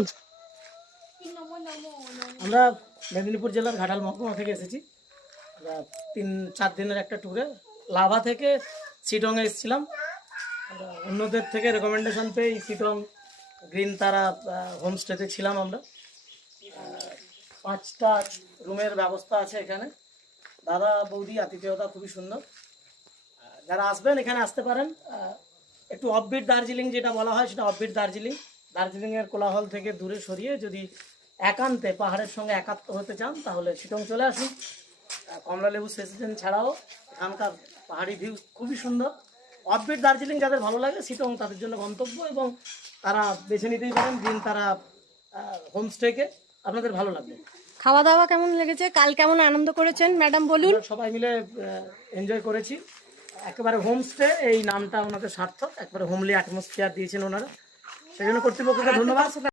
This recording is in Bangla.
বলুন। আমরা মেদিনীপুর জেলার ঘাটাল মহকুমা থেকে এসেছি। আমরা 3-4 দিনের একটা ট্যুরে লাভা থেকে চিটংয়ে এসেছিলাম। আমরা অন্যদের থেকে রেকমেন্ডেশন পেয়ে চিটং গ্রিন তারা হোমস্টেতে ছিলাম আমরা। 5টা রুমের ব্যবস্থা আছে এখানে। দাদা বৌদি আতিথেয়তা খুবই সুন্দর। যারা আসবেন এখানে আসতে পারেন। একটু অফবিট দার্জিলিং যেটা বলা হয় সেটা অফবিট দার্জিলিংয়ের কোলাহল থেকে দূরে সরিয়ে যদি একান্তে পাহাড়ের সঙ্গে একাত্ম হতে চান তাহলে চিটং চলে আসুন। কমলালেবু সিজন ছাড়াও এখানকার পাহাড়ি ভিউ খুবই সুন্দর। অফবিট দার্জিলিং যাদের ভালো লাগে চিটং তাদের জন্য গন্তব্য, এবং তারা বেছে নিতেই পারেন গ্রিন তারা হোমস্টেকে। আপনাদের ভালো লাগবে। খাওয়া দাওয়া কেমন লেগেছে? কাল কেমন আনন্দ করেছেন ম্যাডাম বলুন। আমরা সবাই মিলে এনজয় করেছি। একেবারে হোমস্টে এই নামটা ওনাদের সার্থক। একবারে হোমলি অ্যাটমসফিয়ার দিয়েছেন ওনারা, সেই জন্য কর্তৃপক্ষকে ধন্যবাদ।